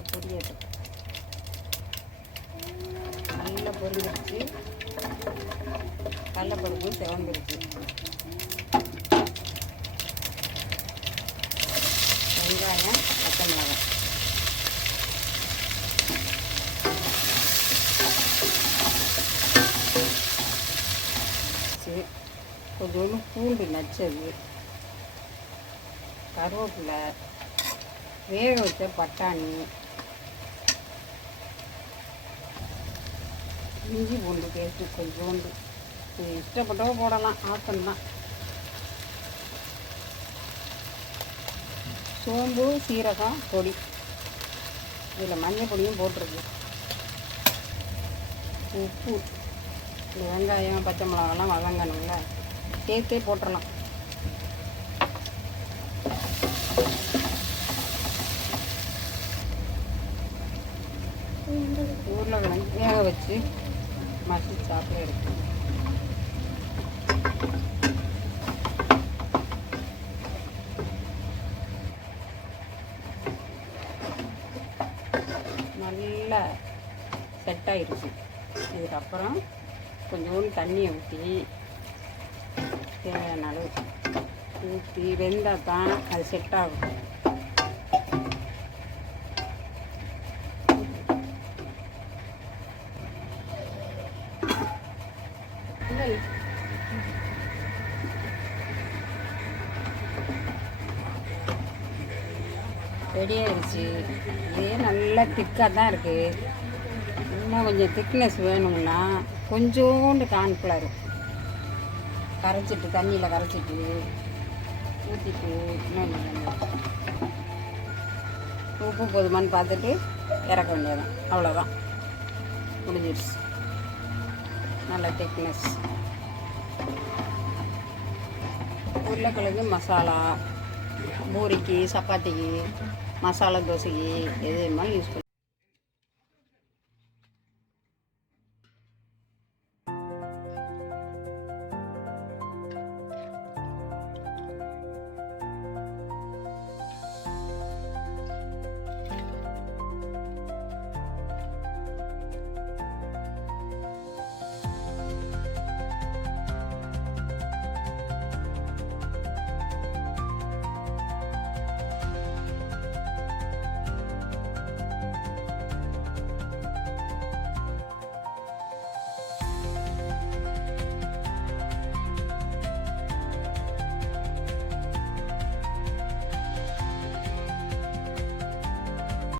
நல்லா பொரியட்டும். நல்லா பொரிஞ்சிருச்சு. கடலைப்பருப்பு சிவந்துருச்சு. வெங்காயம், பச்சை மிளகாய், கொஞ்சோண்டு பூண்டு நச்சது, கருவேப்பிலை, வேக வச்ச பட்டாணி, இஞ்சி பூண்டு பேஸ்ட்டு கொஞ்சோண்டு. இஷ்டப்பட்டவோ போடலாம், ஆப்பம் தான். சோம்பு, சீரகம் பொடி, இதில் மஞ்சள் பொடியும் போட்டிருக்கு. உப்பு, இந்த வெங்காயம் பச்சை மிளகாலாம் வதங்கணும்ல, சேர்த்தே போட்டுடலாம். உருளைக்கிழங்கு வேக வச்சு மசிச்சு சாப்பிட இருக்கு. நல்லா செட் ஆகிடுச்சு. இதுக்கப்புறம் கொஞ்சோண்டு தண்ணியை ஊற்றி தேவையான அளவு ஊற்றி வெந்தால் தான் அது செட் ஆகும். ரெடி ஆயிடுச்சு. இதே நல்லா திக்காக தான் இருக்குது. இன்னும் கொஞ்சம் திக்னஸ் வேணும்னா கொஞ்சோண்டு கார்ன்ஃப்ளவர் கரைச்சிட்டு தண்ணியில் கரைச்சிட்டு ஊற்றிட்டு இன்னும் உப்பு போதுமான்னு பார்த்துட்டு இறக்க வேண்டியதான். அவ்வளோதான், முடிஞ்சிடுச்சு. நல்ல திக்னஸ். உருளைக்கிழங்கு மசாலா பூரிக்கு, சப்பாத்திக்கு, மசாலா தோசைக்கு எது வேணுமாலும் யூஸ் பண்ணி